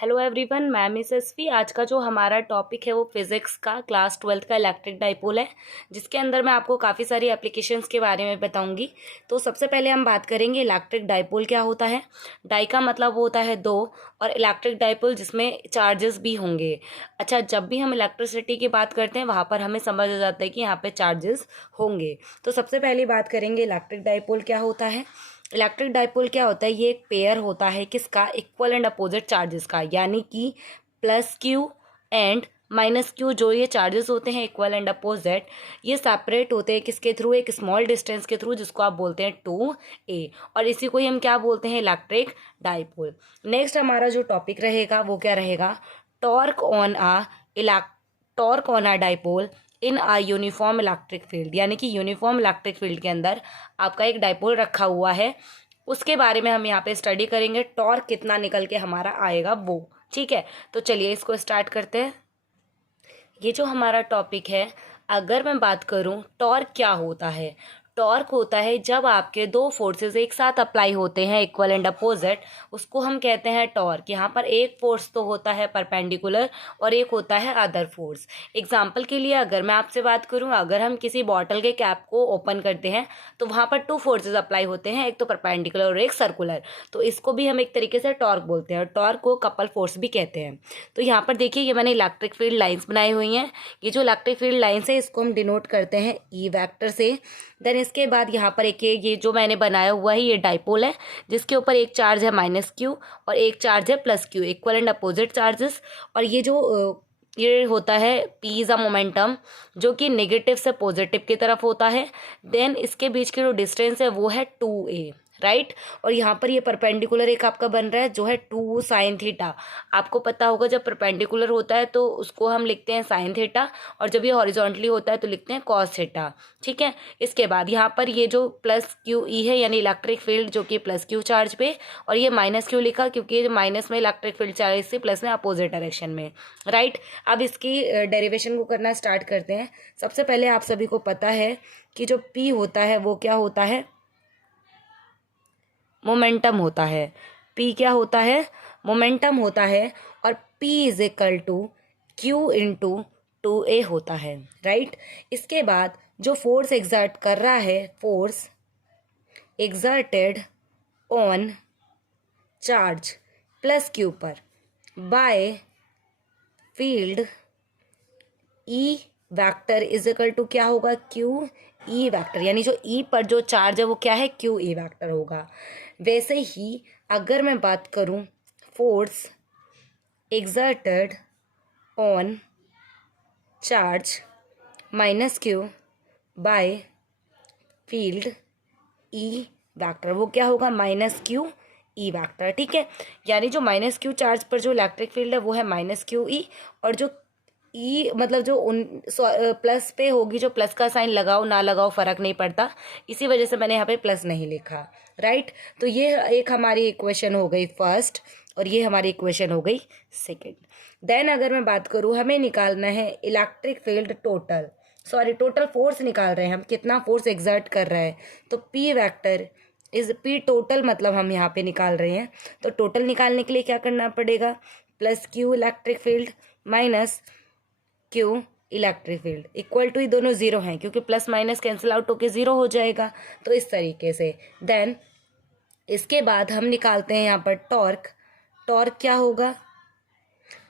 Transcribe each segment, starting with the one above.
Hello everyone, मैं miss SP. आज का जो हमारा टॉपिक है वो फिज़िक्स का क्लास 12th का इलेक्ट्रिक डाइपोल है, जिसके अंदर मैं आपको काफ़ी सारी एप्लीकेशंस के बारे में बताऊंगी। तो सबसे पहले हम बात करेंगे इलेक्ट्रिक डाइपोल क्या होता है। डाई का मतलब वो होता है दो, और इलेक्ट्रिक डाइपोल जिसमें चार्जेस भी होंगे। अच्छा, जब भी हम इलेक्ट्रिसिटी की बात करते हैं वहाँ पर हमें समझ आ जाता है कि यहाँ पे चार्जेस होंगे। तो सबसे पहले बात करेंगे इलेक्ट्रिक डाइपोल क्या होता है। इलेक्ट्रिक डाइपोल क्या होता है, ये एक पेयर होता है किसका, इक्वल एंड अपोजिट चार्जेस का, यानी कि plus Q and minus Q जो ये चार्जेस होते हैं इक्वल एंड अपोजिट, ये सेपरेट होते हैं किसके थ्रू, एक स्मॉल डिस्टेंस के थ्रू जिसको आप बोलते हैं 2a, और इसी को ही हम क्या बोलते हैं, इलेक्ट्रिक डाइपोल। नेक्स्ट हमारा जो टॉपिक रहेगा वो क्या रहेगा, torque on a torque on a dipole in a uniform electric field, यानी कि यूनिफॉर्म इलेक्ट्रिक फील्ड के अंदर आपका एक डाइपोल रखा हुआ है, उसके बारे में हम यहाँ पे स्टडी करेंगे। टॉर्क कितना निकल के हमारा आएगा वो, ठीक है। तो चलिए इसको स्टार्ट करते हैं। ये जो हमारा टॉपिक है, अगर मैं बात करूं टॉर्क क्या होता है, टॉर्क होता है जब आपके दो फोर्सेस एक साथ अप्लाई होते हैं इक्वल एंड अपोजिट, उसको हम कहते हैं टॉर्क। यहाँ पर एक फोर्स तो होता है परपेंडिकुलर और एक होता है अदर फोर्स। एग्जाम्पल के लिए अगर मैं आपसे बात करूँ, अगर हम किसी बॉटल के कैप को ओपन करते हैं तो वहाँ पर टू फोर्सेज अप्लाई होते हैं, एक तो परपेंडिकुलर और एक सर्कुलर। तो इसको भी हम एक तरीके से टॉर्क बोलते हैं, और टॉर्क को कपल फोर्स भी कहते हैं। तो यहाँ पर देखिए, ये मैंने इलेक्ट्रिक फील्ड लाइंस बनाई हुई हैं। ये जो इलेक्ट्रिक फील्ड लाइंस है इसको हम डिनोट करते हैं ई वेक्टर से। देन इसके बाद यहाँ पर एक ये जो मैंने बनाया हुआ है ये डाइपोल है, जिसके ऊपर एक चार्ज है माइनस क्यू और एक चार्ज है plus Q, equal and opposite charges. और ये जो ये होता है पी इज अ मोमेंटम, जो कि नेगेटिव से पॉजिटिव की तरफ होता है। देन इसके बीच की जो डिस्टेंस है वो है 2a, राइट। और यहाँ पर ये परपेंडिकुलर एक आपका बन रहा है जो है 2 साइन थीटा। आपको पता होगा जब परपेंडिकुलर होता है तो उसको हम लिखते हैं साइन थीटा, और जब ये हॉरिजॉन्टली होता है तो लिखते हैं कॉस थीटा, ठीक है। इसके बाद यहाँ पर ये जो प्लस क्यू ई है, यानी इलेक्ट्रिक फील्ड जो कि प्लस क्यू चार्ज पे, और ये माइनस क्यू लिखा क्योंकि ये माइनस में इलेक्ट्रिक फील्ड चार्ज से प्लस में अपोजिट डायरेक्शन में, राइट। अब इसकी डेरिवेशन को करना स्टार्ट करते हैं। सबसे पहले आप सभी को पता है कि जो पी होता है वो क्या होता है, मोमेंटम होता है। पी क्या होता है, मोमेंटम होता है। और P is equal to Q into 2a होता है, राइट। इसके बाद जो फोर्स एग्जर्ट कर रहा है, force exerted on charge plus q पर by field E vector is equal to क्या होगा, क्यू ई वैक्टर, यानी जो ई पर जो चार्ज है वो क्या है, क्यू ई वैक्टर होगा। वैसे ही अगर मैं बात करूं force exerted on charge minus Q by field E vector, वो क्या होगा, माइनस क्यू ई वैक्टर, ठीक है। यानी जो माइनस क्यू चार्ज पर जो इलेक्ट्रिक फील्ड है वो है माइनस क्यू ई, और जो ई मतलब जो प्लस पे होगी, जो प्लस का साइन लगाओ ना लगाओ फर्क नहीं पड़ता, इसी वजह से मैंने यहाँ पे प्लस नहीं लिखा, राइट। तो ये एक हमारी इक्वेशन हो गई फर्स्ट, और ये हमारी इक्वेशन हो गई सेकंड। देन अगर मैं बात करूँ, हमें निकालना है इलेक्ट्रिक फील्ड टोटल फोर्स निकाल रहे हैं हम, कितना फोर्स एग्जर्ट कर रहा है। तो P vector is P total, मतलब हम यहाँ पे निकाल रहे हैं। तो टोटल निकालने के लिए क्या करना पड़ेगा, plus q electric field minus q electric field equal to, ही दोनों जीरो हैं क्योंकि प्लस माइनस कैंसिल आउट होके जीरो हो जाएगा। तो इस तरीके से देन इसके बाद हम निकालते हैं यहाँ पर टॉर्क। टॉर्क क्या होगा,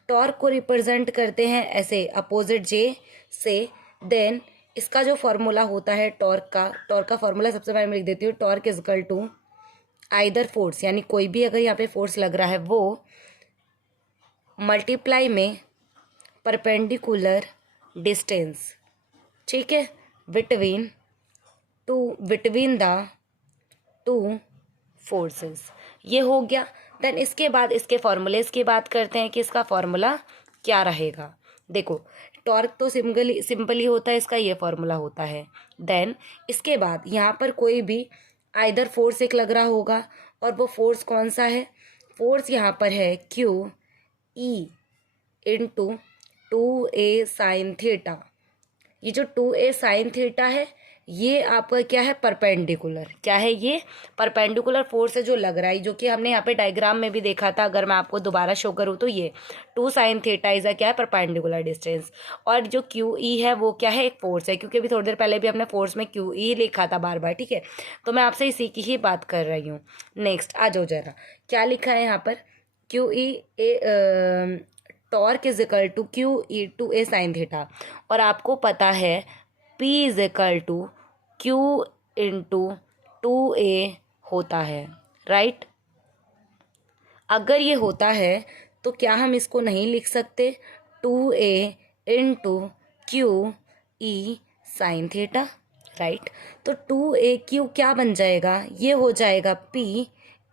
टॉर्क को रिप्रेजेंट करते हैं ऐसे अपोजिट जे से। देन इसका जो फॉर्मूला होता है टॉर्क का फॉर्मूला सबसे पहले मैं लिख देती हूँ, torque is equal to either force, यानी कोई भी अगर यहाँ पे फोर्स लग रहा है वो मल्टीप्लाई में परपेंडिकुलर डिस्टेंस, ठीक है, बिटवीन द टू फोर्सेस, ये हो गया। देन इसके बाद इसके फॉर्मूलेस की बात करते हैं कि इसका फॉर्मूला क्या रहेगा। देखो, टॉर्क तो सिंपली होता है, इसका ये फॉर्मूला होता है। देन इसके बाद यहाँ पर कोई भी आइदर फोर्स एक लग रहा होगा, और वो फोर्स कौन सा है, फोर्स यहाँ पर है Q E into 2a sine theta, ये जो 2a साइन थीटा है ये आपका क्या है, परपेंडिकुलर। क्या है ये, परपेंडिकुलर फोर्स है जो लग रहा है, जो कि हमने यहाँ पे डायग्राम में भी देखा था। अगर मैं आपको दोबारा शो करूँ तो ये 2 साइन थीटा इज क्या है, परपेंडिकुलर डिस्टेंस। और जो क्यू ई है वो क्या है, एक फोर्स है, क्योंकि अभी थोड़ी देर पहले भी हमने फोर्स में क्यू ई लिखा था बार बार, ठीक है। तो मैं आपसे इसी की ही बात कर रही हूँ। नेक्स्ट आ जाओ जरा, क्या लिखा है यहाँ पर, Q E A torque is equal to Q E two A sine theta. और आपको पता है P is equal to Q into 2a होता है, राइट। अगर ये होता है तो क्या हम इसको नहीं लिख सकते, 2a into Q E sine theta, right. तो 2a क्यू क्या बन जाएगा, ये हो जाएगा P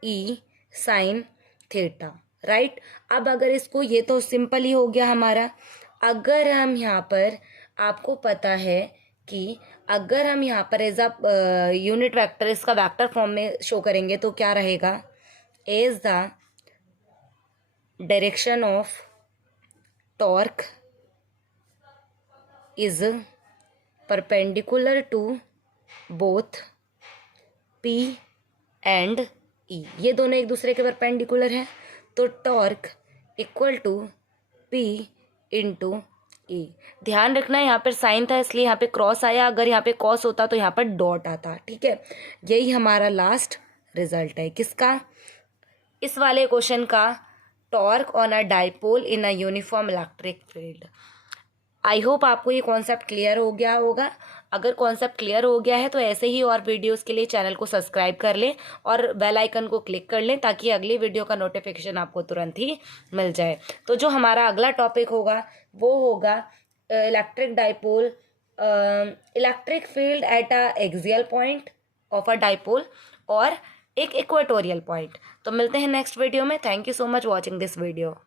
ई साइन थीटा, राइट। अब अगर इसको, ये तो सिंपल ही हो गया हमारा। अगर हम यहाँ पर, आपको पता है कि अगर हम यहाँ पर एज अ यूनिट वेक्टर इसका वेक्टर फॉर्म में शो करेंगे तो क्या रहेगा, as the direction of torque is perpendicular to both P and E। ये दोनों एक दूसरे के परपेंडिकुलर हैं, तो torque equal to P into E। ध्यान रखना यहाँ पर साइन था इसलिए यहाँ पे क्रॉस आया, अगर यहाँ पे कॉस होता तो यहाँ पर डॉट आता, ठीक है। यही हमारा लास्ट रिजल्ट है किसका, इस वाले क्वेश्चन का, torque on a dipole in a uniform electric field. I hope आपको ये कॉन्सेप्ट क्लियर हो गया होगा। अगर कॉन्सेप्ट क्लियर हो गया है तो ऐसे ही और वीडियोस के लिए चैनल को सब्सक्राइब कर लें और बेल आइकन को क्लिक कर लें ताकि अगली वीडियो का नोटिफिकेशन आपको तुरंत ही मिल जाए। तो जो हमारा अगला टॉपिक होगा वो होगा electric dipole, electric field at a axial point of a dipole और एक इक्वेटोरियल पॉइंट। तो मिलते हैं नेक्स्ट वीडियो में। Thank you so much watching this video.